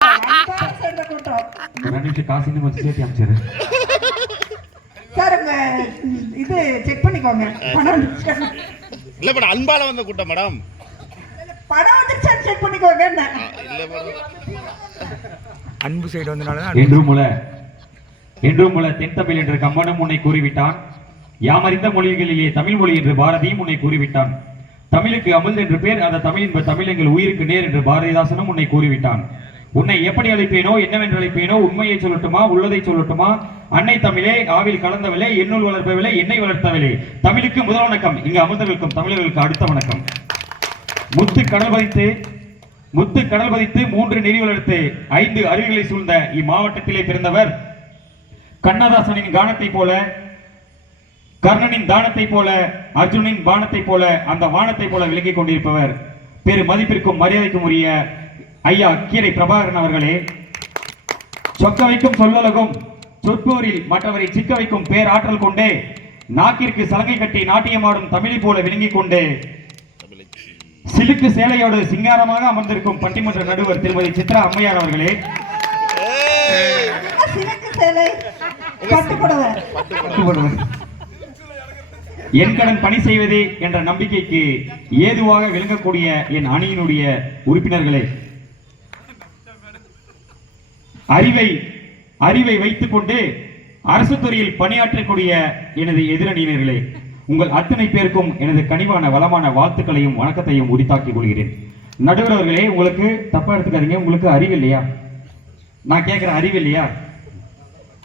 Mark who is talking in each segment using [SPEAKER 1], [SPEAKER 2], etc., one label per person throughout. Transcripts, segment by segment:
[SPEAKER 1] அன்பாக சேர்ந்த கூட்டம்
[SPEAKER 2] ஒரு ரெண்டு நிமிஷம் காசு இன்னும் கொஞ்சம் சேர்த்து அமைச்சிரு
[SPEAKER 1] சார் உங்க ம், இது செக் பண்ணிக்கோங்க. பணம் வந்துருச்சா?
[SPEAKER 3] இல்ல மேடம் அன்பால வந்த கூட்டம் மேடம்.
[SPEAKER 1] பணம் வந்துருச்சான்னு செக் பண்ணிக்கோங்க
[SPEAKER 3] இல்ல மேடம்.
[SPEAKER 4] அன்பு சைடு வந்தனால தான்
[SPEAKER 2] என்றும் முல என்றும் முல தென்தமிழ் என்று கம்பனும் உன்னை கூறிவிட்டான். யாமறிந்த மொழிகளிலே தமிழ் மொழி என்று பாரதியும் உன்னை கூறிவிட்டான். தமிழுக்கு அமுல் என்று பேர் அந்த தமிழ் என்ப தமிழ் எங்கள் உயிருக்கு நேர் என்று பாரதிதாசனும் உன்னை கூறிவிட்டான். உன்னை எப்படி அழைப்பேனோ என்னவென்று அழைப்பேனோ உண்மையை சொல்லட்டுமா உள்ளதை சொல்லட்டுமா? அன்னை தமிழே ஆவில் கலந்தவளே என்னுள் வளர்ப்பவளே என்னை வளர்த்தவளே. தமிழுக்கு முதல் வணக்கம். இங்கு அமர்ந்தவர்களுக்கும் தமிழர்களுக்கு அடுத்த வணக்கம். முத்து கடல் பதித்து முத்து கடல் பதித்து மூன்று நெறி வளர்த்து ஐந்து அருவிகளை சூழ்ந்த இம்மாவட்டத்திலே பிறந்தவர் கண்ணதாசனின் கானத்தை போல கர்ணனின் தானத்தை போல அர்ஜுனின் பானத்தை போல அந்த வானத்தை போல விளங்கிக் கொண்டிருப்பவர். பெரு மதிப்பிற்கும் மரியாதைக்கும் உரிய ஐயா கீரை பிரபாகரன் அவர்களே சொக்க வைக்கும் சொல்லலகும் சொற்போரில் மற்றவரை சிக்க வைக்கும் பேராற்றல் கொண்டே நாக்கிற்கு சலங்கை கட்டி நாட்டியமாடும் தமிழை போல விளங்கிக் கொண்டு சிலுக்கு சேலையோடு சிங்காரமாக அமர்ந்திருக்கும் பட்டிமன்ற நடுவர் திருமதி சித்ரா அம்மையார் அவர்களே. என் கடன் பணி செய்வதே என்ற நம்பிக்கைக்கு ஏதுவாக விளங்கக்கூடிய என் அணியினுடைய உறுப்பினர்களே அறிவை அறிவை வைத்துக்கொண்டு அரசு துறையில் பணியாற்றக்கூடிய எனது எதிரணியினர்களே உங்கள் அத்தனை பேருக்கும் எனது கனிவான வளமான வாழ்த்துக்களையும் வணக்கத்தையும் உரித்தாக்கிக் கொள்கிறேன். நடுவர் அவர்களே உங்களுக்கு தப்பா எடுத்துக்காதீங்க. உங்களுக்கு அறிவு இல்லையா? நான் கேட்கிறேன் அறிவு இல்லையா?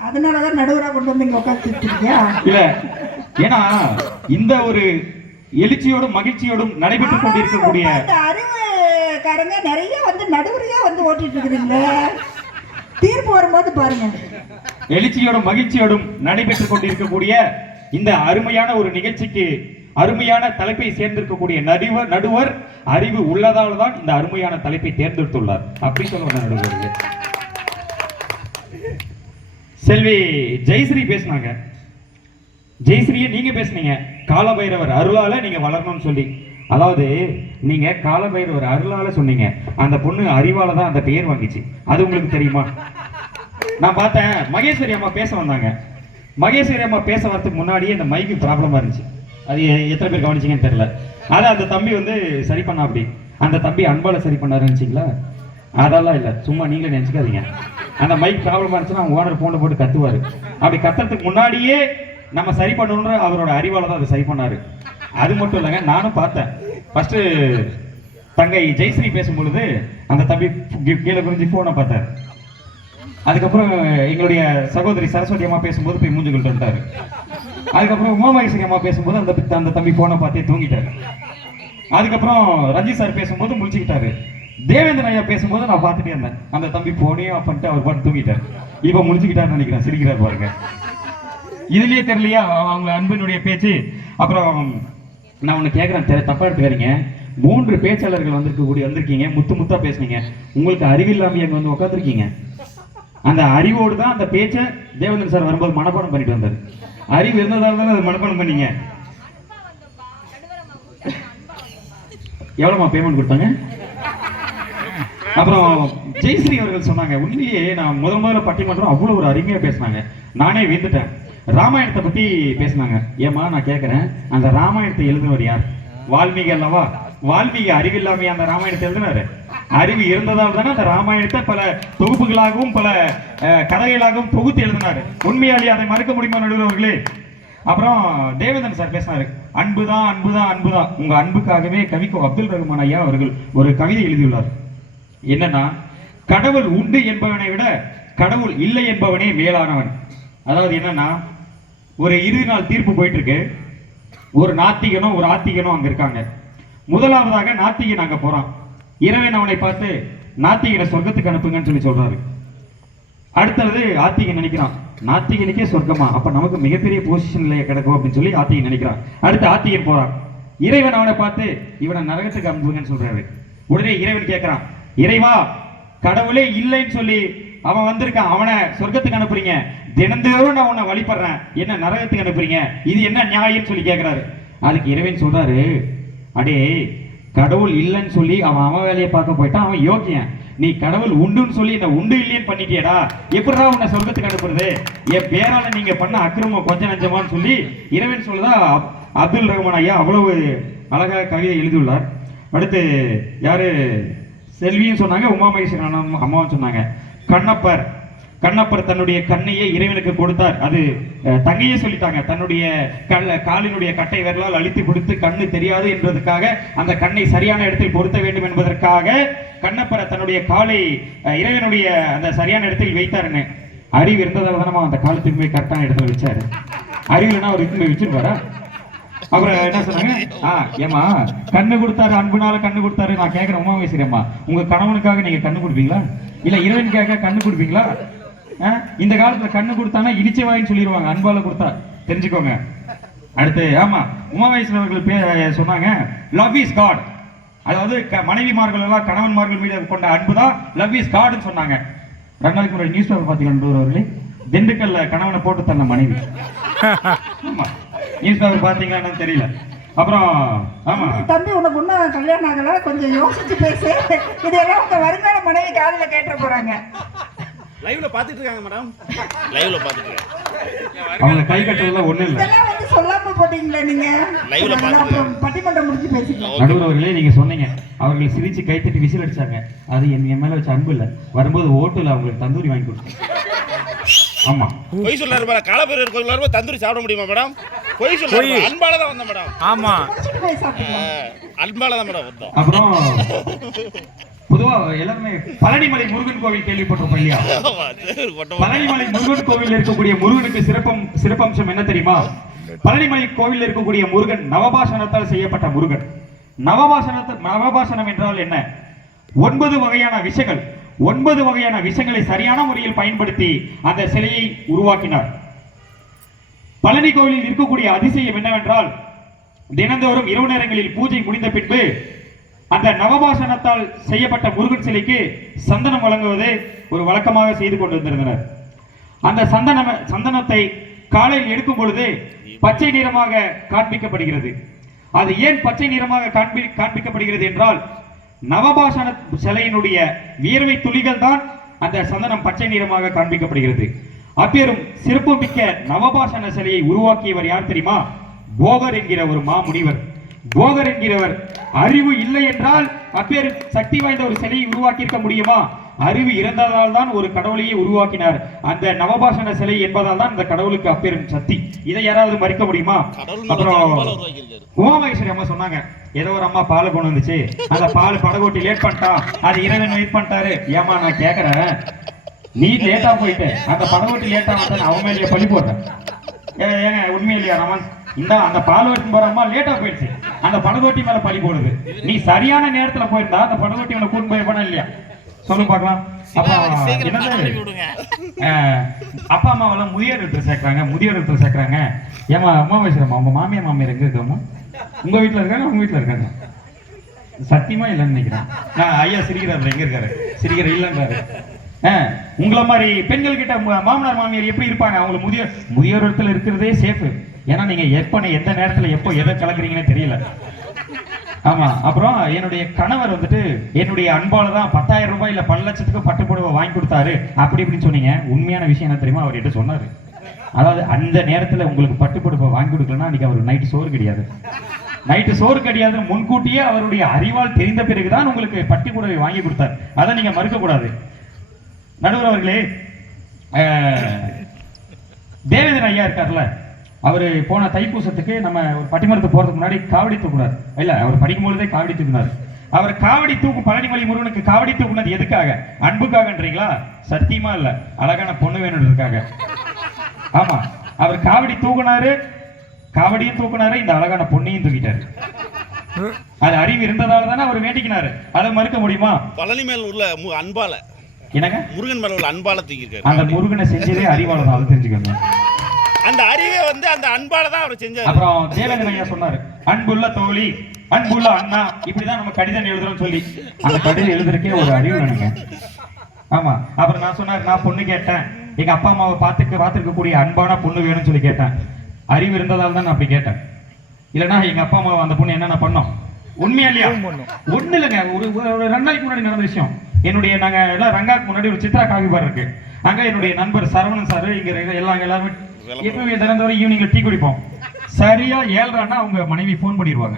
[SPEAKER 1] அதனாலதான் நடுவரா கொண்டு வந்து இங்க உட்காந்துட்டு இருக்கியா
[SPEAKER 2] இல்ல. ஏன்னா இந்த ஒரு எழுச்சியோடும் மகிழ்ச்சியோடும் நடைபெற்றுக் கொண்டிருக்கக்கூடிய
[SPEAKER 1] அறிவுக்காரங்க நிறைய வந்து நடுவரையா வந்து ஓட்டிட்டு இருக்கிறீங்க தீர்ப்பு வரும்போது பாருங்க.
[SPEAKER 2] எழுச்சியோடும் மகிழ்ச்சியோடும் நடைபெற்றுக் கொண்டிருக்கக்கூடிய இந்த அருமையான ஒரு நிகழ்ச்சிக்கு அருமையான தலைப்பை சேர்ந்திருக்கக்கூடிய நடுவர் நடுவர் அறிவு உள்ளதால் தான் இந்த அருமையான தலைப்பை தேர்ந்தெடுத்துள்ளார். அப்படி சொல்ல நடுவர் செல்வி ஜெயஸ்ரீ பேசினாங்க. ஜெயஸ்ரீயை நீங்க பேசுனீங்க. காலபைரவர் அருளால நீங்க வளரணும்னு சொல்லி. அதாவது நீங்க ஒரு அருளால சொன்னீங்க. அந்த பொண்ணு அறிவால தான் அந்த பெயர் வாங்கிச்சு. அது உங்களுக்கு தெரியுமா? நான் பார்த்தேன் மகேஸ்வரி அம்மா பேச வந்தாங்க. மகேஸ்வரி அம்மா பேச வரதுக்கு முன்னாடியே இந்த மைக்கு ப்ராப்ளமா இருந்துச்சு. அது எத்தனை பேர் கவனிச்சிங்கன்னு தெரியல. அதை அந்த தம்பி வந்து சரி பண்ணா அப்படி. அந்த தம்பி அன்பால சரி பண்ணாரு நினச்சிங்களா? அதெல்லாம் இல்லை. சும்மா நீங்களே நினச்சிக்காதீங்க. அந்த மைக் ப்ராப்ளமாக இருந்துச்சுன்னா அவங்க ஓனர் ஃபோனில் போட்டு கத்துவார். அப்படி கத்துறதுக்கு முன்னாடியே நம்ம சரி பண்ணணுன்ற அவரோட அறிவால் தான் அதை சரி பண்ணார். அது மட்டும் இல்லைங்க நானும் பார்த்தேன். ஃபர்ஸ்ட் தங்கை ஜெயஸ்ரீ பேசும்பொழுது அந்த தம்பி கீழே குறிஞ்சி போனை பார்த்தார். அதுக்கப்புறம் எங்களுடைய சகோதரி சரஸ்வதி அம்மா பேசும்போது போய் மூஞ்சு கொண்டு அதுக்கப்புறம் உமாமகேஸ்வரி அம்மா பேசும்போது அந்த அந்த தம்பி போனை பார்த்தே தூங்கிட்டாரு. அதுக்கப்புறம் ரஞ்சித் சார் பேசும்போது முடிச்சுக்கிட்டாரு தேவேந்திரன் ஐயா பேசும்போது நான் பார்த்துட்டே இருந்தேன். அந்த தம்பி போனே ஆஃப் பண்ணிட்டு அவர் பாட்டு தூங்கிட்டார். இப்போ முழிச்சுக்கிட்டாருன்னு நினைக்கிறேன் சிரிக்கிறார் பாருங்க. இதுலயே தெரியலையா அவங்க அன்பினுடைய பேச்சு? அப்புறம் நான் ஒன்று கேட்குறேன் தெ தப்பா எடுத்துக்காதீங்க. மூன்று பேச்சாளர்கள் வந்திருக்கக்கூடிய வந்திருக்கீங்க. முத்து முத்தாக பேசுனீங்க. உங்களுக்கு அறிவில்லாம அங்க வந்து உட்காந்துருக்கீங்க அந்த அறிவோடு தான் அந்த பேச்சை தேவேந்திரன் சார் வரும்போது மனப்பாடம் பண்ணிட்டு வந்தார். அறிவு இருந்ததால் தானே அதை மனப்பாடம் பண்ணீங்க. எவ்வளோமா பேமெண்ட் கொடுத்தாங்க? அப்புறம் ஜெயஸ்ரீ அவர்கள் சொன்னாங்க உண்மையிலேயே நான் முதல் முதல்ல பட்டிமன்றம் அவ்வளோ ஒரு அருமையாக பேசினாங்க. நானே வீந்துட்டேன் ராமாயணத்தை பத்தி பேசினாங்க. ஏமா நான் கேட்கறேன் அந்த ராமாயணத்தை எழுதினவர் யார்? வால்மீகி அல்லவா? வால்மீகி அறிவில்லாமையா அந்த ராமாயணத்தை எழுதினாரு? அறிவு இருந்ததால் தானே அந்த ராமாயணத்தை பல தொகுப்புகளாகவும் பல கதைகளாகவும் தொகுத்து எழுதினாரு. உண்மையாலே அதை மறுக்க முடியுமா நடுவர்களே? அப்புறம் தேவேந்திரன் சார் பேசினாரு. அன்புதான் அன்புதான் அன்புதான் உங்க அன்புக்காகவே கவிக்கு அப்துல் ரஹ்மான் ஐயா அவர்கள் ஒரு கவிதை எழுதியுள்ளார். என்னன்னா கடவுள் உண்டு என்பவனை விட கடவுள் இல்லை என்பவனே மேலானவன். அதாவது என்னன்னா ஒரு இறுதி நாள் தீர்ப்பு போயிட்டு இருக்கு ஒரு நாத்திகனும் ஒரு ஆத்திகனும் அங்க இருக்காங்க. முதலாவதாக நாத்திகன் அங்க போறான். இறைவன் அவனை பார்த்து நாத்திகனை சொர்க்கத்துக்கு அனுப்புங்கன்னு சொல்லி சொல்றாரு. அடுத்தது ஆத்திகன் நினைக்கிறான். நாத்திகனுக்கே சொர்க்கமா? அப்ப நமக்கு மிகப்பெரிய பொசிஷன்ல கிடக்கும் அப்படின்னு சொல்லி ஆத்திகன் நினைக்கிறான். அடுத்து ஆத்திகன் போறான். இறைவன் அவனை பார்த்து இவனை நரகத்துக்கு அனுப்புங்கன்னு சொல்றாரு. உடனே இறைவன் கேட்கிறான் இறைவா கடவுளே இல்லைன்னு சொல்லி அவன் வந்திருக்கான். அவனை சொர்க்கத்துக்கு அனுப்புறீங்க. தினந்தோறும் நான் உன்னை வழிபடுறேன். என்ன நரகத்துக்கு அனுப்புறீங்க? இது என்ன நியாயம்னு சொல்லி கேட்கிறாரு அதுக்கு இறைவன் சொல்றாரு அடே கடவுள் இல்லைன்னு சொல்லி அவன் அவன் வேலையை பார்க்க போயிட்டான். அவன் யோக்கியன் நீ கடவுள் உண்டுன்னு சொல்லி இந்த உண்டு இல்லைன்னு பண்ணிட்டியடா. எப்படிடா உன்னை சொர்க்கத்துக்கு அனுப்புறது? என் பேரால நீங்க பண்ண அக்கிரமம் கொஞ்சம் நஞ்சமான்னு சொல்லி இறைவன் சொல்லுதா? அப்- அப்துல் ரஹ்மான் ஐயா அவ்வளவு அழகாக கவிதை எழுதியுள்ளார். அடுத்து யாரு? செல்வியும் சொன்னாங்க உமா மகேஸ்வரன் அம்மாவும் சொன்னாங்க. கண்ணப்பர். கண்ணப்பர் தன்னுடைய கண்ணையே இறைவனுக்கு கொடுத்தார். அது தங்கையே சொல்லிட்டாங்க. தன்னுடைய கல்ல காலினுடைய கட்டை விரலால் அழித்து கொடுத்து கண்ணு தெரியாது என்பதற்காக அந்த கண்ணை சரியான இடத்தில் பொருத்த வேண்டும் என்பதற்காக கண்ணப்பரை தன்னுடைய காலை இறைவனுடைய அந்த சரியான இடத்தில் வைத்தாருன்னு. அறிவு இருந்ததால் தானே அந்த காலத்துக்குமே கரெக்டான இடத்துல வச்சாரு. அறிவுலன்னா அவர் இதுக்கு வச்சிருப்பாரா? அப்புறம் என்ன சொன்னாங்க? ஆ ஏமா கண்ணு கொடுத்தாரு அன்புனால கண்ணு கொடுத்தாரு நான் கேட்கறேன் உமா பேசுறேம்மா உங்க கணவனுக்காக நீங்க கண்ணு கொடுப்பீங்களா? இல்ல இறைவனுக்காக கண்ணு கொடுப்பீங்களா? ஆ? இந்த காலத்துல கண்ணு கொடுத்தானா இடிச்ச வாயின்னு சொல்லிடுவாங்க அன்பால கொடுத்தா. தெரிஞ்சுக்கோங்க. அடுத்து ஆமா உமா அவர்கள் பேர் சொன்னாங்க லவ் இஸ் காட் அதாவது க- மனைவிமார்கள் எல்லாம் கணவன்மார்கள் மீது கொண்ட அன்பு தான் லவ் இஸ் காட்னு சொன்னாங்க. ரெண்டு நாளைக்கு முன்னாடி நியூஸ் பேப்பர் பார்த்தீங்கன்னா அவர்களே? திண்டுக்கல்ல கணவனை போட்டு தன்ன மனைவி. ஆமா. பேப்பர் பார்த்தீங்களான்னு தெரியல. அப்புறம் ஆமா.
[SPEAKER 1] தம்பி உனக்கு இன்னும் கல்யாணம் ஆகல? கொஞ்சம் யோசிச்சு பேசு. இதெல்லாம் உங்க வருங்கால மனைவி காதுல கேட்ட போறாங்க.
[SPEAKER 3] லைவ்ல பாத்துட்டு இருக்காங்க மேடம் லைவ்ல பாத்துட்டு இருக்காங்க.
[SPEAKER 2] அவங்க கை கட்டுறதுல ஒண்ணும் இல்ல.
[SPEAKER 1] இதெல்லாம் வந்து சொல்லாம போட்டீங்களா நீங்க? அதெல்லாம் அப்புறம் பட்டிமன்றம் முடிச்சு பேசிக்கலாம்.
[SPEAKER 2] நடுவர் அவர்களே நீங்க சொன்னீங்க. அவர்கள் சிரிச்சு கைத்தட்டி விசில் அடிச்சாங்க. அது என் என் மேல வச்ச அன்பு இல்ல. வரும்போது ஓட்டுல அவங்களுக்கு தந்தூரி வாங்கி கொடுத்தேன் ஆமா.
[SPEAKER 3] பொய் சொல்லாரு மேடம். காலப்பேர் கோயில் தந்தூரி சாப்பிட முடியுமா மேடம்? பொய் சொல்லாரு. அன்பால தான் வந்தேன் மேடம்.
[SPEAKER 4] ஆமா.
[SPEAKER 3] அன்பால தான் மேடம் வந்தோம்.
[SPEAKER 2] அப்புறம் பொதுவா எல்லாருமே பழனிமலை முருகன் கோவில் கேள்விப்பட்டிருப்போம் இல்லையா?
[SPEAKER 3] ஆமா, சரி, கொட்ட
[SPEAKER 2] பழனிமலை முருகன் கோவில்ல இருக்கக்கூடிய முருகனுக்கு சிறப்பம் சிறப்பம்சம் என்ன தெரியுமா? பழனிமலை கோவில்ல இருக்கக்கூடிய முருகன் நவபாசனத்தால் செய்யப்பட்ட முருகன். நவபாசனத்தை நவபாசனம் என்றால் என்ன? ஒன்பது வகையான விஷங்கள் ஒன்பது வகையான விஷங்களை சரியான முறையில் பயன்படுத்தி அந்த சிலையை உருவாக்கினார். பழனி கோவிலில் இருக்கக்கூடிய அதிசயம் என்னவென்றால் தினந்தோறும் இரவு நேரங்களில் பூஜை முடிந்த பின்பு அந்த நவபாசனத்தால் செய்யப்பட்ட முருகன் சிலைக்கு சந்தனம் வழங்குவது ஒரு வழக்கமாக செய்து கொண்டிருந்தனர். அந்த சந்தன சந்தனத்தை காலையில் எடுக்கும் பொழுது பச்சை நிறமாக காண்பிக்கப்படுகிறது. அது ஏன் பச்சை நிறமாக காண்பி காண்பிக்கப்படுகிறது என்றால் நவபாஷண சிலையினுடைய வியர்வை துளிகள் தான் அந்த சந்தனம் பச்சை நிறமாக காண்பிக்கப்படுகிறது. அப்பேரும் சிறப்புமிக்க நவபாஷண சிலையை உருவாக்கியவர் யார் தெரியுமா? போகர் என்கிற ஒரு மாமுனிவர். போகர் என்கிறவர் அறிவு இல்லை என்றால் அப்பேரு சக்தி வாய்ந்த ஒரு சிலையை உருவாக்கியிருக்க முடியுமா? அறிவு இறந்ததால் தான் ஒரு கடவுளையே உருவாக்கினார். அந்த நவபாசன சிலை என்பதால் தான் அந்த கடவுளுக்கு அப்பேரும் சக்தி. இதை யாராவது மறுக்க முடியுமா? அப்புறம் உமாமகேஸ்வரி அம்மா சொன்னாங்க ஏதோ ஒரு அம்மா பால் கொண்டு வந்துச்சு. அந்த பால் படகோட்டி லேட் பண்ணிட்டான். அது இறைவன் வெயிட் பண்ணிட்டாரு. ஏமா நான் கேக்குறேன். நீ லேட்டா போயிட்டு. அந்த படகோட்டி லேட்டா வந்தா அவன் மேலேயே பழி போட்டேன். ஏங்க உண்மை இல்லையா ரமன்? இந்த அந்த பால் ஓட்டி போற அம்மா லேட்டா போயிடுச்சு. அந்த படகோட்டி மேல பழி போடுது. நீ சரியான நேரத்துல போயிருந்தா அந்த படகோட்டி மேல கூட்டு போயிருப்பானா இல்லையா? சொல்லு பார்க்கலாம். அப்பா அம்மாவெல்லாம் முதியோர் இடத்துல சேர்க்கறாங்க முதியோர் இடத்துல சேர்க்கறாங்க. ஏமா அம்மா வயசுமா உங்க மாமியார் மாமியார் எங்க இருக்காமா உங்க வீட்ல இருக்காங்க உங்க வீட்ல இருக்காங்க? சத்தியமா இல்லைன்னு நினைக்கிறேன். நான் ஐயா சிரிக்கிறாரு எங்க இருக்காரு? சிரிக்கிற இல்லைன்றாரு. ஆஹ் உங்களை மாதிரி பெண்கள் கிட்ட மாமனார் மாமியார் எப்படி இருப்பாங்க? அவங்க முதியோர் முதியோர் இடத்துல இருக்கிறதே சேஃப் ஏன்னா நீங்க எப்ப எந்த நேரத்துல எப்போ எதை கலக்குறீங்கன்னு தெரியல. ஆமா அப்புறம் என்னுடைய கணவர் வந்துட்டு என்னுடைய அன்பால தான் பத்தாயிரம் ரூபாய் இல்ல பல லட்சத்துக்கு பட்டு புடவை வாங்கி கொடுத்தாரு. அப்படி இப்படின்னு சொன்னீங்க. உண்மையான விஷயம் என்ன தெரியுமா? அவர் கிட்ட சொன்னாரு. அதாவது அந்த நேரத்துல உங்களுக்கு பட்டு புடவை வாங்கி கொடுக்கலன்னா அன்னைக்கு அவர் நைட்டு சோறு கிடையாது. நைட்டு சோறு கிடையாதுன்னு முன்கூட்டியே அவருடைய அறிவால் தெரிந்த பிறகுதான் உங்களுக்கு பட்டி புடவை வாங்கி கொடுத்தார். அதை நீங்க மறுக்க கூடாது நடுவர் அவர்களே தேவேந்திரன் ஐயா இருக்கார்ல? அவரு போன தைப்பூசத்துக்கு நம்ம ஒரு பட்டிமரத்துக்கு போறதுக்கு முன்னாடி காவடி தூக்குனார். இல்ல அவர் படிக்கும் பொழுதே காவடி தூக்குனார். அவர் காவடி தூக்கு பழனிமலை முருகனுக்கு காவடி தூக்குனது எதுக்காக? அன்புக்காகன்றீங்களா? சத்தியமா இல்ல. அழகான பொண்ணு வேணுன்றதுக்காக. ஆமா அவர் காவடி தூக்குனாரு காவடியும் தூக்குனாரு இந்த அழகான பொண்ணையும் தூக்கிட்டாரு. அது அறிவு இருந்ததால தானே அவர் வேண்டிக்கினாரு. அதை மறுக்க முடியுமா?
[SPEAKER 3] பழனி மேல் உள்ள அன்பால
[SPEAKER 2] என்னங்க?
[SPEAKER 3] முருகன் மேல உள்ள அன்பால தூக்கியிருக்காரு.
[SPEAKER 2] அந்த முருகனை செஞ்சதே அறிவால தான் அதை தெரிஞ்சுக்கோங்க
[SPEAKER 3] அந்த அறிவே வந்து அந்த அன்பால தான் அவர் செஞ்சாரு.
[SPEAKER 2] அப்புறம் தேவேந்திரன் ஐயா சொன்னாரு அன்புள்ள தோழி அன்புள்ள அண்ணா இப்படிதான் நம்ம கடிதம் எழுதுறோம் சொல்லி. அந்த கடிதம் எழுதுறதுக்கே ஒரு அறிவு வேணுங்க. ஆமா. அப்புறம் நான் சொன்னாரு நான் பொண்ணு கேட்டேன். எங்க அப்பா அம்மாவை பார்த்துக்க பார்த்துருக்கக்கூடிய அன்பான பொண்ணு வேணும்னு சொல்லி கேட்டேன். அறிவு இருந்ததால் தான் நான் அப்படி கேட்டேன். இல்லைன்னா எங்க அப்பா அம்மாவை அந்த பொண்ணு என்னென்ன பண்ணோம்? உண்மையா இல்லையா. ஒண்ணு இல்லைங்க. ஒரு ஒரு ரெண்டு நாளைக்கு முன்னாடி நடந்த விஷயம். என்னுடைய நாங்க எல்லாம் ரங்காக்கு முன்னாடி ஒரு சித்ரா காஃபி பார் இருக்கு. அங்க என்னுடைய நண்பர் சரவணன் சார் இங்க இருக்க எல்லா எல்லாருமே எப்பவுமே தினந்தோறும் ஈவினிங்ல டீ குடிப்போம். சரியா ஏழ்றான்னா அவங்க மனைவி ஃபோன் பண்ணிடுவாங்க.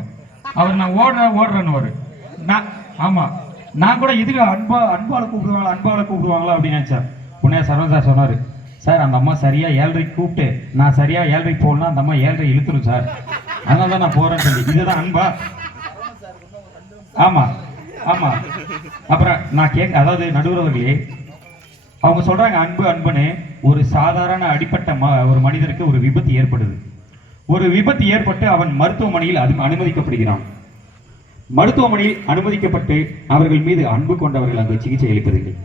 [SPEAKER 2] அவர் நான் ஓடுறேன் ஓடுறேன்னு நான் ஆமா. நான் கூட இதுக்கு அன்பா அன்பால கூப்பிடுவாங்களா அன்பால கூப்பிடுவாங்களா அப்படின்னு நினைச்சேன். உடனே சரவணன் சார் சொன்னார் சார் அந்த அம்மா சரியா ஏழரைக்கு கூப்பிட்டு நான் சரியா ஏழரைக்கு போகணும்னா அந்த அம்மா ஏழரை இழுத்துரும் சார். அதனால தான் நான் போறேன்னு சொல்லி. இதுதான் அன்பா? ஆமா ஆமா. அப்புறம் நான் கேட்க அதாவது நடுவர் அவங்க சொல்றாங்க அன்பு அன்புன்னு. ஒரு சாதாரண அடிப்பட்ட ம- ஒரு மனிதருக்கு ஒரு விபத்து ஏற்படுது. ஒரு விபத்து ஏற்பட்டு அவன் மருத்துவமனையில் அது அனுமதிக்கப்படுகிறான். மருத்துவமனையில் அனுமதிக்கப்பட்டு அவர்கள் மீது அன்பு கொண்டவர்கள் அங்கு சிகிச்சை அளிப்பதில்லை.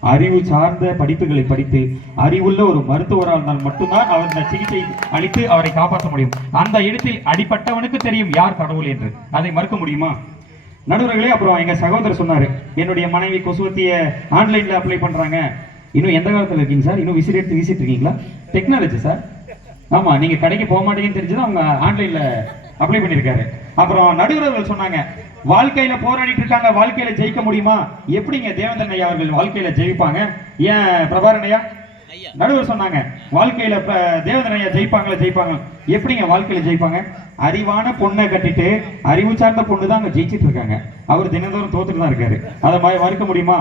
[SPEAKER 2] அறிவு சார்ந்த படிப்புகளை படித்து அறிவுள்ள ஒரு மருத்துவரால் இருந்தால் மட்டும்தான் அவர் இந்த சிகிச்சை அளித்து அவரை காப்பாற்ற முடியும். அந்த இடத்தில் அடிப்பட்டவனுக்கு தெரியும் யார் கடவுள் என்று. அதை மறுக்க முடியுமா? நடுவர்களே அப்புறம் எங்க சகோதரர் சொன்னாரு என்னுடைய மனைவி கொசுவத்திய ஆன்லைன்ல அப்ளை பண்றாங்க. இன்னும் எந்த காலத்துல இருக்கீங்க சார்? இன்னும் விசிறி எடுத்து வீசிட்டு இருக்கீங்களா? டெக்னாலஜி சார் ஆமா நீங்க கடைக்கு போக மாட்டீங்கன்னு தெரிஞ்சது அவங்க ஆன்லைன்ல அப்ளை பண்ணிருக்காரு அப்புறம் நடுவர்கள் சொன்னாங்க வாழ்க்கையில போராடிட்டு இருக்காங்க வாழ்க்கையில ஜெயிக்க முடியுமா? எப்படிங்க தேவேந்திரன் ஐயா அவர்கள் வாழ்க்கையில ஜெயிப்பாங்க? ஏன் பிரபாரன் ஐயா? நடுவர் சொன்னாங்க வாழ்க்கையில தேவேந்திரன் ஐயா ஜெயிப்பாங்களா ஜெயிப்பாங்க எப்படிங்க வாழ்க்கையில ஜெயிப்பாங்க? அறிவான பொண்ணை கட்டிட்டு அறிவு சார்ந்த பொண்ணு தான் அங்க ஜெயிச்சிட்டு இருக்காங்க. அவர் தினந்தோறும் தோத்துட்டு தான் இருக்காரு. அதை மறுக்க முடியுமா?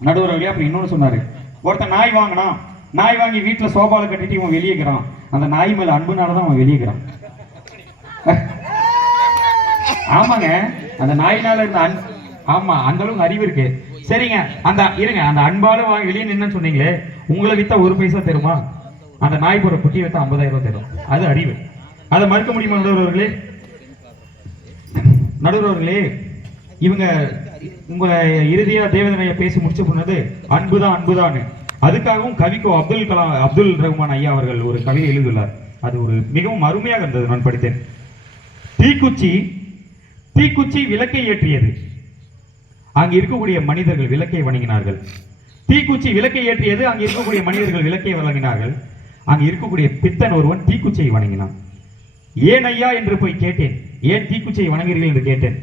[SPEAKER 2] நடுவர் வழியா அப்புறம் இன்னொன்னு சொன்னாரு ஒருத்தன் நாய் வாங்கினான் நாய் வாங்கி வீட்டுல சோபாவில் கட்டிட்டு இவன் வெளியேக்கிறான் அந்த நாய் மேல அன்புனால தான் அவன் வெளியேக்கிறான் ஆமாங்க. அந்த நாயினால இருந்த அன் ஆமா அந்த அளவுக்கு அறிவு இருக்கு. சரிங்க. அந்த இருங்க. அந்த அன்பால வாங்கி வெளியே நின்னு சொன்னீங்களே உங்களை வித்தா ஒரு பைசா தருமா? அந்த நாய் போற குட்டி வித்தா ஐம்பதாயிரம் ரூபாய் தரும். அது அறிவு. அதை மறுக்க முடியுமா நடுவர்களே நடுவர்களே இவங்க உங்க இறுதியா தேவதனைய பேசி முடிச்ச போனது அன்புதான் அன்புதான்னு. அதுக்காகவும் கவிக்கோ அப்துல் கலாம் அப்துல் ரஹ்மான் ஐயா அவர்கள் ஒரு கவிதை எழுதியுள்ளார். அது ஒரு மிகவும் அருமையாக இருந்தது நான் படித்தேன். தீக்குச்சி தீக்குச்சி விளக்கை ஏற்றியது. அங்கு இருக்கக்கூடிய மனிதர்கள் விளக்கை வணங்கினார்கள். தீக்குச்சி விளக்கை ஏற்றியது அங்கு இருக்கக்கூடிய மனிதர்கள் விளக்கை வழங்கினார்கள். அங்கு இருக்கக்கூடிய பித்தன் ஒருவன் தீக்குச்சியை வணங்கினான். ஏன் ஐயா என்று போய் கேட்டேன். ஏன் தீக்குச்சியை வணங்குகிறீர்கள் என்று கேட்டேன்.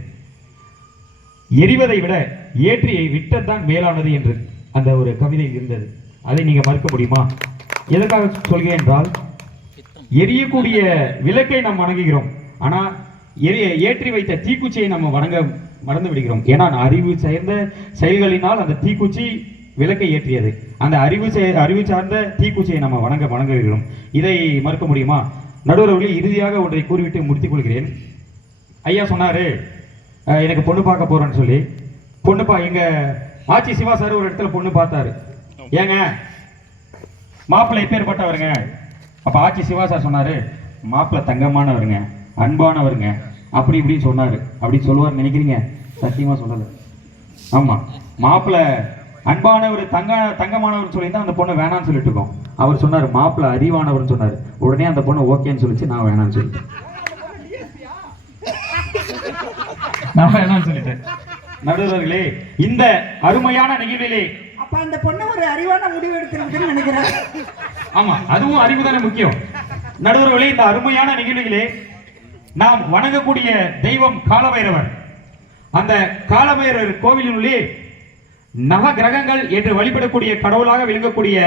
[SPEAKER 2] எரிவதை விட ஏற்றியை விட்டதுதான் மேலானது என்று அந்த ஒரு கவிதை இருந்தது. அதை நீங்க மறுக்க முடியுமா? எதற்காக சொல்கிறேன் என்றால் எரியக்கூடிய விளக்கை நாம் வணங்குகிறோம். ஆனா எரிய ஏற்றி வைத்த தீக்குச்சியை நம்ம வணங்க மறந்து விடுகிறோம். ஏன்னா அறிவு சேர்ந்த செயல்களினால் அந்த தீக்குச்சி விளக்கை ஏற்றியது. அந்த அறிவு செய- அறிவு சார்ந்த தீக்குச்சியை நம்ம வணங்க வணங்குகிறோம். இதை மறுக்க முடியுமா? நடுவர்களில் இறுதியாக ஒன்றை கூறிவிட்டு முடித்துக் கொள்கிறேன். ஐயா சொன்னாரு எனக்கு பொண்ணு பார்க்க போறேன்னு சொல்லி. பொண்ணு பா எங்க ஆச்சி சிவா சார் ஒரு இடத்துல பொண்ணு பார்த்தாரு. ஏங்க மாப்பிள்ளை எப்பேற்பட்டவருங்க அப்ப ஆச்சி சிவா சார் சொன்னாரு மாப்பிள்ளை தங்கமானவருங்க அன்பானவருங்க. அப்படி இப்படின்னு சொன்னாரு. அப்படி சொல்லுவார் நினைக்கிறீங்க? சத்தியமா சொல்லல. ஆமா. மாப்பிள்ளை அன்பானவர் தங்க தங்கமானவர் சொல்லி தான் அந்த பொண்ணை வேணாம்னு சொல்லிட்டு இருக்கோம். அவர் சொன்னார் மாப்பிள்ளை அறிவானவர்னு சொன்னார். உடனே அந்த பொண்ணு ஓகேன்னு சொல்லிச்சு நான் வேணாம்னு சொல்லிட்டேன். நான் வேணாம்னு சொல்லிட்டேன் நடுவர்களே இந்த அருமையான நிகழ்விலே
[SPEAKER 1] அப்ப அந்த பொண்ணு ஒரு அறிவான முடிவு எடுத்திருக்குன்னு நினைக்கிறேன்.
[SPEAKER 2] ஆமா அதுவும் அறிவு தானே முக்கியம். நடுவர்களே இந்த அருமையான நிகழ்விலே நாம் வணங்கக்கூடிய தெய்வம் காலபைரவர். அந்த காலபைரவர் கோவிலினுள்ளே நவ கிரகங்கள் என்று வழிபடக்கூடிய கடவுளாக விளங்கக்கூடிய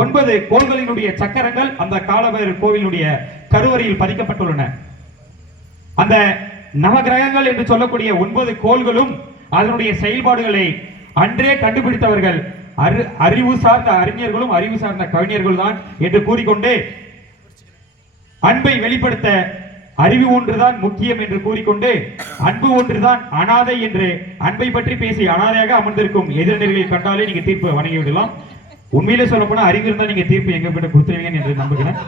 [SPEAKER 2] ஒன்பது கோள்களினுடைய சக்கரங்கள் அந்த காலபைரவர் கோவிலுடைய கருவறையில் பதிக்கப்பட்டுள்ளன. அந்த நவகிரகங்கள் என்று சொல்லக்கூடிய ஒன்பது கோள்களும் அதனுடைய செயல்பாடுகளை அன்றே கண்டுபிடித்தவர்கள். அறி அறிவு சார்ந்த அறிஞர்களும் அறிவு சார்ந்த கவிஞர்கள் தான் என்று கூறிக்கொண்டு அன்பை வெளிப்படுத்த அறிவு ஒன்றுதான் முக்கியம் என்று கூறிக்கொண்டு அன்பு ஒன்றுதான் அனாதை என்று அன்பை பற்றி பேசி அனாதையாக அமர்ந்திருக்கும் எதிர்நெறிகளை கண்டாலே நீங்க தீர்ப்பு வணங்கி விடலாம். உண்மையிலே சொல்ல போனா அறிவு இருந்தா நீங்க தீர்ப்பு எங்க கிட்ட கொடுத்துருவீங்கன்னு என்று நம்புகிறேன்.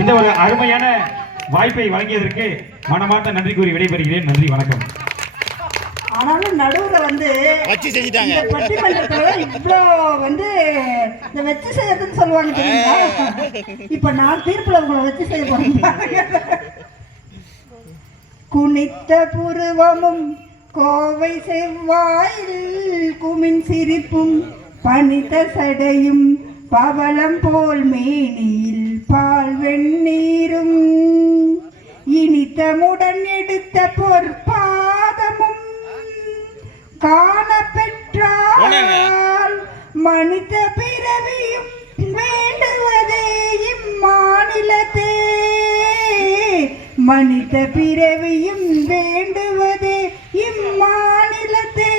[SPEAKER 2] இந்த ஒரு அருமையான வாய்ப்பை வழங்கியதற்கு மனமார்ந்த நன்றி கூறி விடைபெறுகிறேன். நன்றி வணக்கம்.
[SPEAKER 1] ஆனாலும் நடுவுல வந்து
[SPEAKER 3] வச்சு செஞ்சுட்டாங்க.
[SPEAKER 1] இந்த பட்டிமன்றத்துல இவ்ளோ வந்து இந்த வச்சு செய்யறதுன்னு சொல்லுவாங்க தெரியுங்களா? இப்ப நான் தீர்ப்புல உங்களை வச்சு செய்ய போறேன். குனித்த புருவமும் கோவை செவ்வாயில் குமின் சிரிப்பும் பனித்த சடையும் பவளம் போல் மேனியில் பால் வெந்நீரும். இனித்தமுடன் எடுத்த பொற்பாதமும் காண பெற்றால் மனித பிறவியும் வேண்டுவதே இம்மாநிலத்தே. மனித பிறவியும் வேண்டுவதே இம்மாநிலத்தே.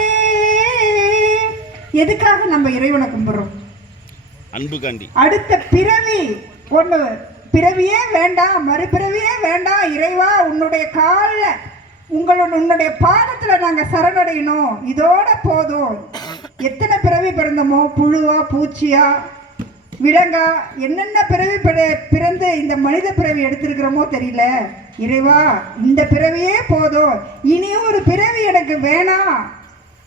[SPEAKER 1] எதுக்காக நம்ம இறைவனை கும்பிடுறோம்?
[SPEAKER 3] அன்பு காண்டி.
[SPEAKER 1] அடுத்த பிறவி ஒன்று பிறவியே வேண்டாம் மறுபிறவியே வேண்டாம் இறைவா உன்னுடைய காலில் உங்களோட உன்னுடைய பாதத்தில் நாங்கள் சரணடையணும். இதோட போதும். எத்தனை பிறவி பிறந்தோமோ புழுவா பூச்சியா விலங்கா என்னென்ன பிறவி பிற- பிறந்து இந்த மனித பிறவி எடுத்திருக்கிறோமோ தெரியல. இறைவா இந்த பிறவியே போதும். இனி ஒரு பிறவி எனக்கு வேணாம்.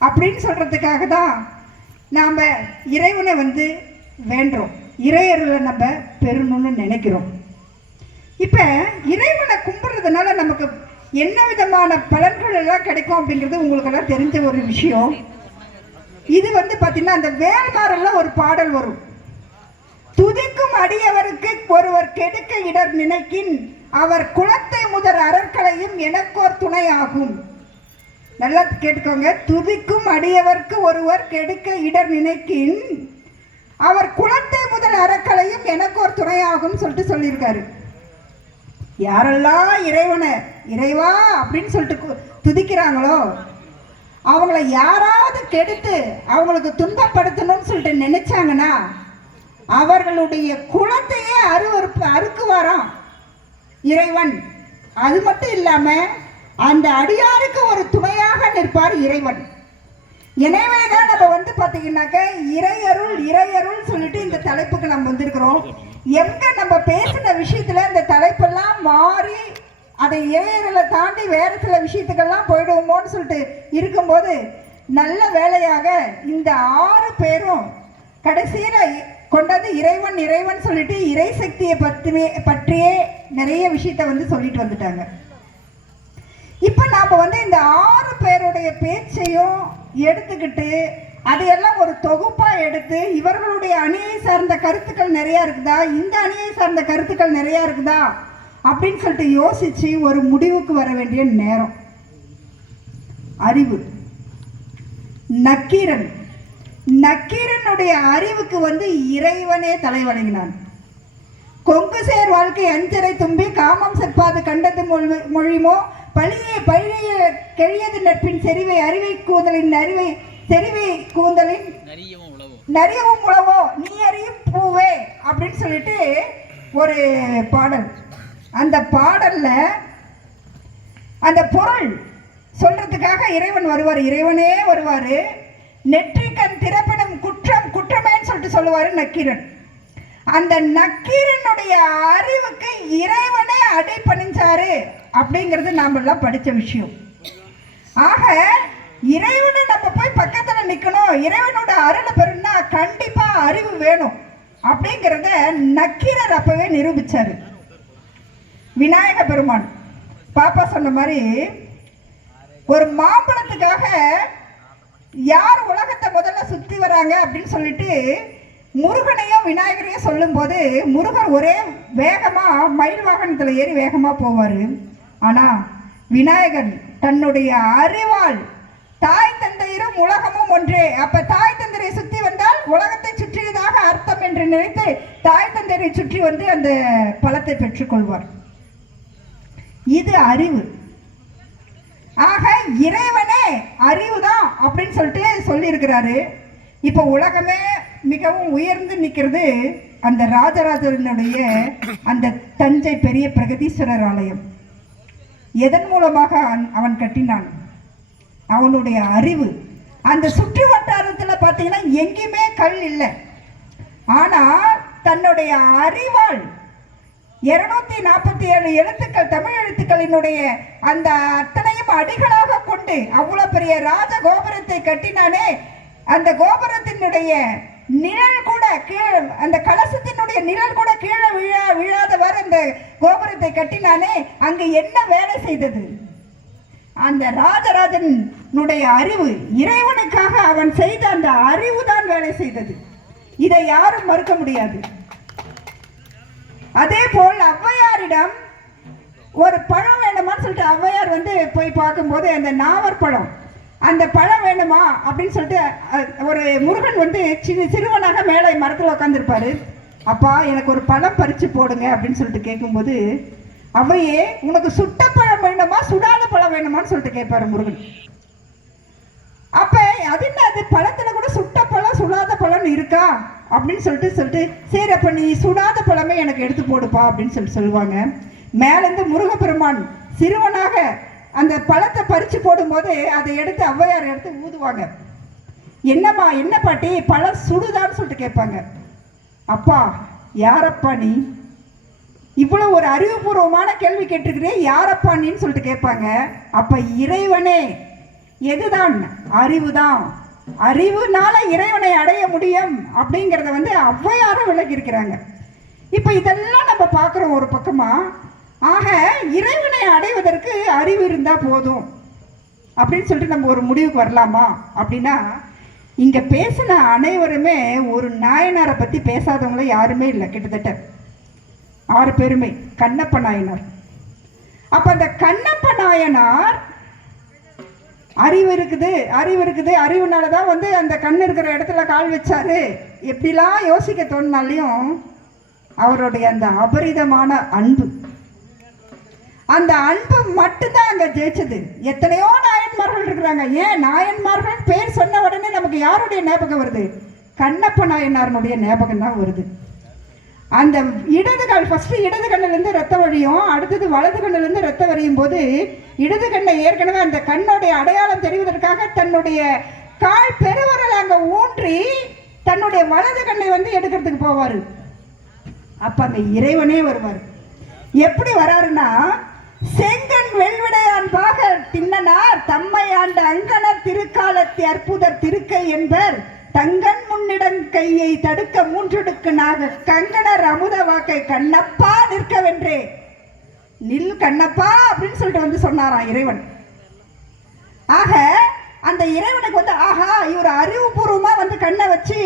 [SPEAKER 1] அப்படின்னு சொல்கிறதுக்காக தான் நாம் இறைவனை வந்து வேண்டுறோம். இறையருளை நம்ம பெறணும்னு நினைக்கிறோம். இப்போ இறைவனை கும்பிட்றதுனால நமக்கு என்ன விதமான பலன்கள் எல்லாம் கிடைக்கும் அப்படிங்கிறது உங்களுக்கெல்லாம் தெரிஞ்ச ஒரு விஷயம். இது வந்து பார்த்தீங்கன்னா அந்த வேல்மாறல்ல ஒரு பாடல் வரும். துதிக்கும் அடியவருக்கு ஒருவர் கெடுக்க இடர் நினைக்கின் அவர் குலத்தை முதல் அறற்களையும் எனக்கோர் துணையாகும். நல்லா கேட்டுக்கோங்க. துதிக்கும் அடியவர்க்கு ஒருவர் கெடுக்க இடர் நினைக்கின் அவர் குளத்தை முதல் அறக்கலையும் எனக்கு ஒரு துணையாகும் சொல்லிட்டு சொல்லியிருக்காரு. யாரெல்லாம் இறைவனை இறைவா அப்படின்னு சொல்லிட்டு கு- துதிக்கிறாங்களோ அவங்கள யாராவது கெடுத்து அவங்களுக்கு துன்பப்படுத்தணும்னு சொல்லிட்டு நினைச்சாங்கன்னா அவர்களுடைய குளத்தையே அருவறுப்பு அறுக்குவாராம். இறைவன். அது மட்டும் இல்லாம அந்த அடியாருக்கு ஒரு துணையாக நிற்பார் இறைவன். எனவே தான் நம்ம வந்து பார்த்தீங்கன்னாக்க இறையருள் இறையருள் சொல்லிட்டு இந்த தலைப்புக்கு நம்ம வந்திருக்கிறோம். எங்க நம்ம பேசின விஷயத்துல இந்த தலைப்பெல்லாம் மாறி அதை இறையருளை தாண்டி வேற சில விஷயத்துக்கெல்லாம் போயிடுவோமோன்னு சொல்லிட்டு இருக்கும்போது நல்ல வேலையாக இந்த ஆறு பேரும் கடைசியில கொண்டது இறைவன் இறைவன் சொல்லிட்டு இறை சக்தியை பற்றியே பற்றியே நிறைய விஷயத்த வந்து சொல்லிட்டு வந்துட்டாங்க. இப்போ நாம வந்து இந்த ஆறு பேருடைய பேச்சையும் எடுத்துக்கிட்டு அதையெல்லாம் ஒரு தொகுப்பா எடுத்து இவர்களுடைய அணியை சார்ந்த கருத்துக்கள் நிறைய இருக்குதா? இந்த அணியை சார்ந்த கருத்துக்கள் நிறைய இருக்குதா? அப்படின்னு சொல்லிட்டு யோசிச்சு ஒரு முடிவுக்கு வர வேண்டிய நேரம். அறிவு. நக்கீரன். நக்கீரனுடைய அறிவுக்கு வந்து இறைவனே தலைவணங்கினான் கொங்கு சேர் வாழ்க்கை அஞ்சரை தும்பி காமம் செப்பாது கண்டது மொழி- மொழிமோ பழியை பழிய கெழியது நட்பின் செறிவை அறிவை கூந்தலின் அறிவை செறிவை கூந்தலின் நரியவும் உழவோ. நீ அறியும் பூவே அப்படின்னு சொல்லிட்டு ஒரு பாடல். அந்த பாடல்ல அந்த பொருள் சொல்றதுக்காக இறைவன் வருவார். இறைவனே வருவார். நெற்றிக்கண் திறப்பனும் குற்றம் குற்றமேன்னு சொல்லிட்டு சொல்லுவார் நக்கீரன். அந்த நக்கீரனுடைய அறிவுக்கு இறைவனே அப்படிங்கிறது நாம எல்லாம் படிச்ச விஷயம். ஆக இறைவனை நம்ம போய் பக்கத்துல நிக்கணும். இறைவனோட அருளை பெறணும்னா கண்டிப்பா அறிவு வேணும். அப்படிங்கிறத நக்கீரர் அப்பவே நிரூபிச்சாரு. விநாயக பெருமான். பாப்பா சொன்ன மாதிரி ஒரு மாம்பழத்துக்காக யார் உலகத்தை முதல்ல சுத்தி வராங்க அப்படின்னு சொல்லிட்டு முருகனையும் விநாயகரையும் சொல்லும்போது முருகர் ஒரே வேகமாக மயில் வாகனத்தில் ஏறி வேகமாக போவார். ஆனால் விநாயகர் தன்னுடைய அறிவால் தாய் தந்தையரும் உலகமும் ஒன்றே. அப்ப தாய் தந்தையை சுற்றி வந்தால் உலகத்தை சுற்றியதாக அர்த்தம் என்று நினைத்து தாய் தந்தையரை சுற்றி வந்து அந்த பழத்தை பெற்றுக்கொள்வார். இது அறிவு. ஆக இறைவனே அறிவு தான் அப்படின்னு சொல்லிட்டு சொல்லியிருக்கிறாரு. இப்போ உலகமே மிகவும் உயர்ந்து நிற்கிறது அந்த ராஜராஜனுடைய அந்த தஞ்சை பெரிய பிரகதீஸ்வரர் ஆலயம். எதன் மூலமாக அவன்- அவன் கட்டினான்? அவனுடைய அறிவு. அந்த சுற்று வட்டாரத்தில் பார்த்தீங்கன்னா எங்கேயுமே கல் இல்லை. ஆனால் தன்னுடைய அறிவால் இருநூத்தி நாற்பத்தி ஏழு எழுத்துக்கள் தமிழ் எழுத்துக்களினுடைய அந்த அத்தனையும் அடிகளாக கொண்டு அவ்வளோ பெரிய ராஜ கோபுரத்தை கட்டினானே அந்த கோபுரத்தினுடைய நிழல் கூட கீழே அந்த கலசத்தினுடைய நிழல் கூட கீழே விழா விழாதவாறு அந்த கோபுரத்தை கட்டினானே அங்கு என்ன வேலை செய்தது? அந்த ராஜராஜனுடைய அறிவு இறைவனுக்காக அவன் செய்த அந்த அறிவு தான் வேலை செய்தது. இதை யாரும் மறுக்க முடியாது. அதே போல் ஔவையாரிடம் ஒரு பழம் வேணுமான்னு சொல்லிட்டு ஔவையார் வந்து போய் பார்க்கும்போது அந்த நாவற்பழம் அந்த பழம் வேணுமா? அப்படின்னு சொல்லிட்டு ஒரு முருகன் வந்து சிறு சிறுவனாக மேலே மரத்தில் உட்காந்துருப்பாரு அப்பா எனக்கு ஒரு பழம் பறித்து போடுங்க அப்படின்னு சொல்லிட்டு கேட்கும்போது அவையே உனக்கு சுட்ட பழம் வேணுமா? சுடாத பழம் வேணுமான்னு சொல்லிட்டு கேட்பாரு முருகன். அப்போ அது என்ன அது? பழத்தில் கூட சுட்ட பழம் சுடாத பழம்னு இருக்கா? அப்படின்னு சொல்லிட்டு சொல்லிட்டு சரி அப்போ நீ சுடாத பழமே எனக்கு எடுத்து போடுப்பா அப்படின்னு சொல்லிட்டு சொல்லுவாங்க. மேலேருந்து முருகப்பெருமான் சிறுவனாக அந்த பழத்தை பறித்து போடும்போது அதை எடுத்து ஔவையார் எடுத்து ஊதுவாங்க. என்னம்மா என்ன பாட்டி? பழம் சுடுதான்னு சொல்லிட்டு கேட்பாங்க. அப்பா யாரப்பா நீ? இவ்வளோ ஒரு அறிவுபூர்வமான கேள்வி கேட்டிருக்கிறேன் யாரப்பா நீன்னு சொல்லிட்டு கேட்பாங்க. அப்போ இறைவனே எதுதான்? அறிவு தான் அறிவுனால இறைவனை அடைய முடியும் அப்படிங்கிறத வந்து ஔவையார விளக்கியிருக்கிறாங்க. இருக்கிறாங்க இதெல்லாம் நம்ம பார்க்குறோம் ஒரு பக்கமாக ஆக இறைவனை அடைவதற்கு அறிவு இருந்தால் போதும். அப்படின்னு சொல்லிட்டு நம்ம ஒரு முடிவுக்கு வரலாமா? அப்படின்னா இங்கே பேசின அனைவருமே ஒரு நாயனாரை பற்றி பேசாதவங்கள யாருமே இல்லை கிட்டத்தட்ட. ஆறு பேருமே கண்ணப்ப நாயனார். அப்போ அந்த கண்ணப்ப நாயனார் அறிவு இருக்குது அறிவு இருக்குது. அறிவுனால தான் வந்து அந்த கண் இருக்கிற இடத்துல கால் வச்சாரு. எப்படிலாம் யோசிக்க தோணுனாலையும் அவருடைய அந்த அபரிதமான அன்பு அந்த அன்பு மட்டும்தான் அங்கே ஜெயிச்சது. எத்தனையோ நாயன்மார்கள் இருக்கிறாங்க. ஏன் நாயன்மார்கள் பேர் சொன்ன உடனே நமக்கு யாருடைய ஞாபகம் வருது? கண்ணப்ப நாயனாருடைய ஞாபகம் தான் வருது. அந்த இடது கால் ஃபஸ்ட்டு இடது கண்ணிலேருந்து ரத்தம் வழியும் அடுத்தது வலது கண்ணிலேருந்து ரத்தம் வழியும் போது இடது கண்ணை ஏற்கனவே அந்த கண்ணுடைய அடையாளம் தெரிவதற்காக தன்னுடைய கால் பெருவரல் அங்கே ஊன்றி தன்னுடைய வலது கண்ணை வந்து எடுக்கிறதுக்கு போவார். அப்போ அந்த இறைவனே வருவார். எப்படி வராருன்னா செங்கன் வெல்விடையான் பாக தின்னனார் தம்மை ஆண்ட அங்கனர் திருக்காலத்தி அற்புதர் திருக்கை என்பர். தங்கன் முன்னிடம் கையை தடுக்க மூன்றெடுக்கு நாக கங்கணர் அமுத வாக்கை கண்ணப்பா நிற்கவென்றே. நில் கண்ணப்பா அப்படின்னு சொல்லிட்டு வந்து சொன்னாராம் இறைவன். ஆக அந்த இறைவனுக்கு வந்து ஆஹா இவர் அறிவுபூர்வமா வந்து கண்ணை வச்சு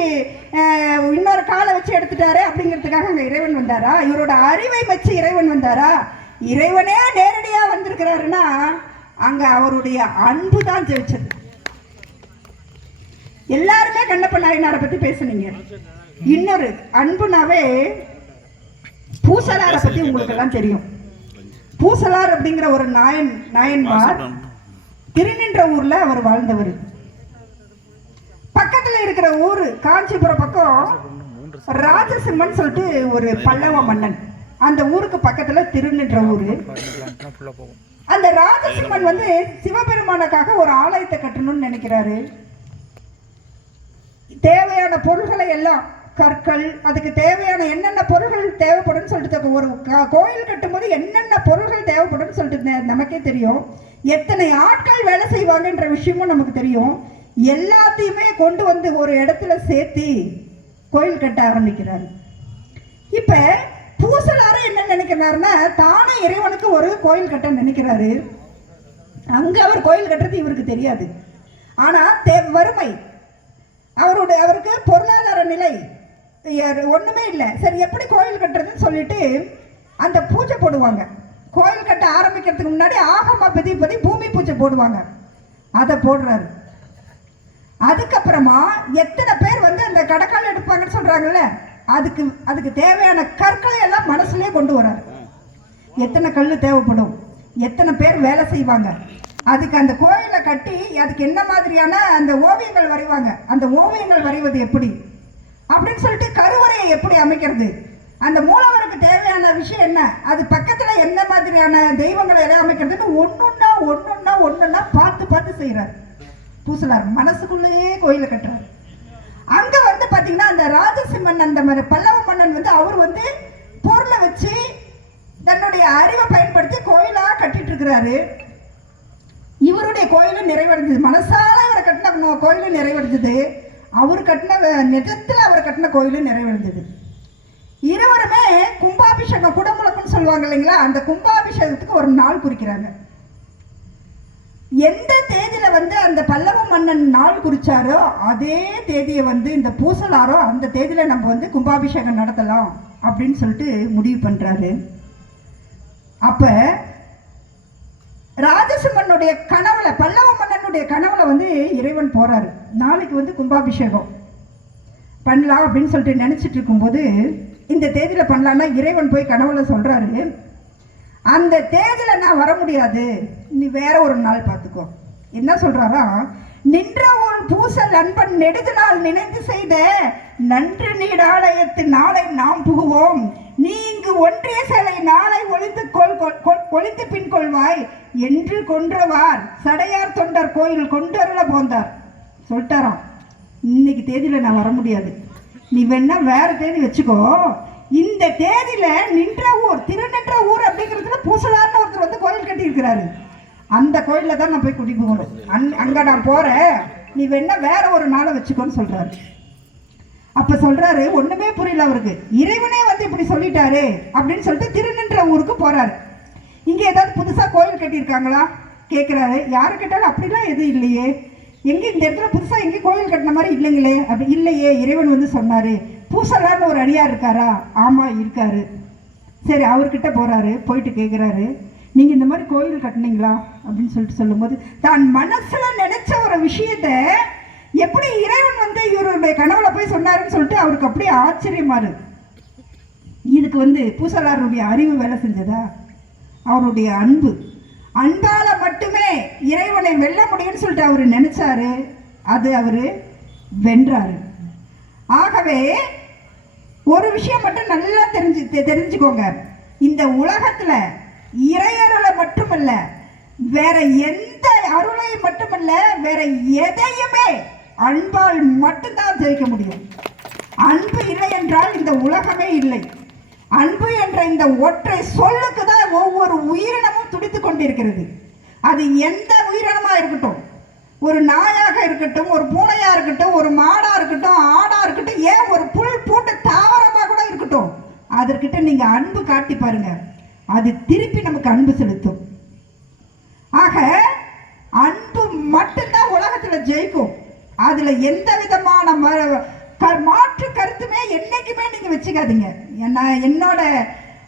[SPEAKER 1] இன்னொரு காலை வச்சு எடுத்துட்டாரு அப்படிங்கிறதுக்காக அங்க இறைவன் வந்தாரா? இவரோட அறிவை வச்சு இறைவன் வந்தாரா? இறைவனே நேரடியா வந்திருக்கிறாருன்னா அங்க அவருடைய அன்பு தான் ஜெயிச்சது. எல்லாருமே கண்ணப்ப நாயனாரை பத்தி பேசுனீங்க. இன்னொரு அன்புனாவே பூசலாரை பத்தி உங்களுக்கு எல்லாம் தெரியும். பூசலார் அப்படிங்கிற ஒரு நாயன் நாயன்மார் திருநின்ற ஊர்ல அவர் வாழ்ந்தவர். பக்கத்துல இருக்கிற ஊரு காஞ்சிபுரம் பக்கம் ராஜசிம்மன் சொல்லிட்டு ஒரு பல்லவ மன்னன். அந்த ஊருக்கு பக்கத்துல திருநின்ற ஊரு. அந்த ராஜசிம்மன் வந்து சிவபெருமானுக்காக ஒரு ஆலயத்தை கட்டணும்னு நினைக்கிறாரு. தேவையான பொருள்களை எல்லாம் கற்கள் அதுக்கு தேவையான என்னென்ன பொருள்கள் தேவைப்படும் சொல்லிட்டு ஒரு கோயில் கட்டும்போது என்னென்ன பொருள்கள் தேவைப்படும் சொல்லிட்டு நமக்கே தெரியும். எத்தனை ஆட்கள் வேலை செய்வாங்கன்ற விஷயமும் நமக்கு தெரியும். எல்லாத்தையுமே கொண்டு வந்து ஒரு இடத்துல சேர்த்து கோயில் கட்ட ஆரம்பிக்கிறாரு. இப்போ பூசலாரும் என்ன நினைக்கிறாருன்னா தானே இறைவனுக்கு ஒரு கோயில் கட்ட நினைக்கிறாரு. அங்க அவர் கோயில் கட்டுறது இவருக்கு தெரியாது. ஆனால் தே- வறுமை. அவருடைய அவருக்கு பொருளாதார நிலை ஒன்றுமே இல்லை. சரி எப்படி கோயில் கட்டுறதுன்னு சொல்லிட்டு அந்த பூஜை போடுவாங்க. கோயில் கட்ட ஆரம்பிக்கிறதுக்கு முன்னாடி ஆகமா பதி பதி பூமி பூஜை போடுவாங்க. அதை போடுறாரு. அதுக்கப்புறமா எத்தனை பேர் வந்து அந்த கடக்கால் எடுப்பாங்கன்னு சொல்கிறாங்கல்ல அதுக்கு அதுக்கு தேவையான கற்களை எல்லாம் மனசுலேயே கொண்டு வராரு. எத்தனை கல் தேவைப்படும்? எத்தனை பேர் வேலை செய்வாங்க? அதுக்கு அந்த கோயிலை கட்டி அதுக்கு என்ன மாதிரியான அந்த ஓவியங்கள் வரைவாங்க? அந்த ஓவியங்கள் வரைவது எப்படி? அப்படின்னு சொல்லிட்டு கருவறையை எப்படி அமைக்கிறது? அந்த மூலவருக்கு தேவையான விஷயம் என்ன? அது பக்கத்தில் என்ன மாதிரியான தெய்வங்களை எல்லாம் அமைக்கிறதுன்னு ஒன்றுன்னா ஒன்றுன்னா ஒன்றுன்னா பார்த்து பார்த்து செய்கிறார் பூசலார் மனசுக்குள்ளேயே கோயிலை கட்டுறாரு. அங்கே பார்த்தீங்கன்னா அந்த ராஜசிம்மன் அந்த மாதிரி பல்லவ மன்னன் வந்து அவர் வந்து பொருளை வச்சு தன்னுடைய அறிவை பயன்படுத்தி கோயிலாக கட்டிட்டு இருக்கிறாரு இவருடைய கோயிலும் நிறைவடைஞ்சது. மனசால இவர் கட்டின கோயிலும் நிறைவடைஞ்சது. அவர் கட்டின நிஜத்தில் அவர் கட்டின கோயிலும் நிறைவடைஞ்சது. இருவருமே கும்பாபிஷேகம் குடமுழக்குன்னு சொல்லுவாங்க இல்லைங்களா? அந்த கும்பாபிஷேகத்துக்கு ஒரு நாள் குறிக்கிறாங்க. எந்த தேதியில வந்து அந்த பல்லவ மன்னன் நாள் குறிச்சாரோ அதே தேதியை வந்து இந்த பூசலாரோ அந்த தேதியில நம்ம வந்து கும்பாபிஷேகம் நடத்தலாம் அப்படின்னு சொல்லிட்டு முடிவு பண்றாரு. அப்ப ராஜசிம்மனுடைய கனவுல பல்லவ மன்னனுடைய கனவுல வந்து இறைவன் போறாரு. நாளைக்கு வந்து கும்பாபிஷேகம் பண்ணலாம் அப்படின்னு சொல்லிட்டு நினைச்சிட்டு இருக்கும்போது இந்த தேதியில பண்ணலாம்னா இறைவன் போய் கனவுல சொல்றாரு. அந்த தேதியில் நான் வர முடியாது. நீ வேற ஒரு நாள் பார்த்துக்கோ. என்ன சொல்றாரா? நின்ற ஒரு பூசல் அன்பன் நெடுது நாள் நினைந்து செய்த நன்று நீர் நாளை நாம் புகுவோம். நீ இங்கு ஒன்றிய சேலை நாளை ஒளிந்து கொள் கொள்- ஒளிந்து பின் கொள்வாய் என்று கொன்றவார். சடையார் தொண்டர் கோயில் கொண்டருள போந்தார். சொல்லிட்டாராம். இன்னைக்கு தேதியில நான் வர முடியாது. நீ வேணா வேற தேதி வச்சுக்கோ. இந்த தேதியில நின்ற ஊர் திருநின்ற ஊர் அப்படிங்கிறதுல பூசலார்னு ஒருத்தர் வந்து கோயில் கட்டியிருக்கிறாரு. அந்த கோயிலில் தான் நான் போய் குடி போகணும். அந் அங்கே நான் போகிறேன் நீ வேணா வேற ஒரு நாளை வச்சுக்கோன்னு சொல்கிறாரு அப்போ சொல்கிறாரு ஒன்றுமே புரியல அவருக்கு. இறைவனே வந்து இப்படி சொல்லிட்டாரு அப்படின்னு சொல்லிட்டு திருநின்ற ஊருக்கு போகிறாரு இங்கே ஏதாவது புதுசாக கோயில் கட்டியிருக்காங்களா? கேட்குறாரு யாரை கேட்டாலும் அப்படிலாம் எதுவும் இல்லையே. எங்கே இந்த இடத்துல புதுசாக எங்கேயும் கோயில் கட்டின மாதிரி இல்லைங்களே. அப்படி இல்லையே இறைவன் வந்து சொன்னார். பூசலான்னு ஒரு அடியார் இருக்காரா? ஆமாம் இருக்காரு. சரி அவர்கிட்ட போகிறாரு போயிட்டு கேட்குறாரு நீங்கள் இந்த மாதிரி கோயில் கட்டுனீங்களா? அப்படின்னு சொல்லிட்டு சொல்லும்போது தான் மனசில் நினச்ச ஒரு விஷயத்த எப்படி இறைவன் வந்து இவருடைய கனவுல போய் சொன்னாருன்னு சொல்லிட்டு அவருக்கு அப்படியே ஆச்சரியமா இதுக்கு வந்து பூசலாருடைய அறிவு வேலை செஞ்சதா? அவருடைய அன்பு. அன்பால மட்டுமே இறைவனை வெல்ல முடியும்னு சொல்லிட்டு அவர் நினைச்சாரு. அது அவர் வென்றாரு. ஆகவே ஒரு விஷயம் மட்டும் நல்லா தெரிஞ்சு தெ- தெரிஞ்சுக்கோங்க. இந்த உலகத்துல இறையருளை மட்டுமல்ல வேற எந்த அருளை மட்டுமல்ல வேற எதையுமே அன்பால் மட்டும்தான் ஜெயிக்க முடியும். அன்பு இல்லை என்றால் இந்த உலகமே இல்லை. அன்பு என்ற இந்த ஒற்றை சொல்லுக்கு தான் ஒவ்வொரு உயிரினமும் துடித்து கொண்டிருக்கிறது. அது எந்த உயிரினமா இருக்கட்டும். ஒரு நாயாக இருக்கட்டும் ஒரு பூனையா இருக்கட்டும் ஒரு மாடா இருக்கட்டும் ஆடா இருக்கட்டும் ஏன் ஒரு புல் பூட்டு தாவரமா கூட இருக்கட்டும். அதற்கிட்ட நீங்க அன்பு காட்டி பாருங்க. அது திருப்பி நமக்கு அன்பு செலுத்தும். ஆக அன்பு மட்டும்தான் உலகத்துல ஜெயிக்கும். அதுல எந்த விதமான ம- க- மாற்று கருத்துமே என்னைக்குமே நீங்க வச்சுக்காதீங்க. நான் என்னோட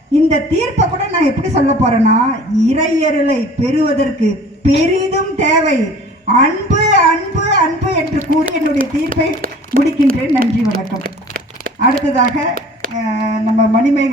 [SPEAKER 1] இந்த தீர்ப்பை கூட நான் எப்படி சொல்ல போறேன்னா இறையருளை பெறுவதற்கு பெரிதும் தேவை. அன்பு அன்பு அன்பு என்று கூறி என்னுடைய தீர்ப்பை முடிக்கின்றேன். நன்றி வணக்கம். அடுத்ததாக நம்ம மணிமேகலை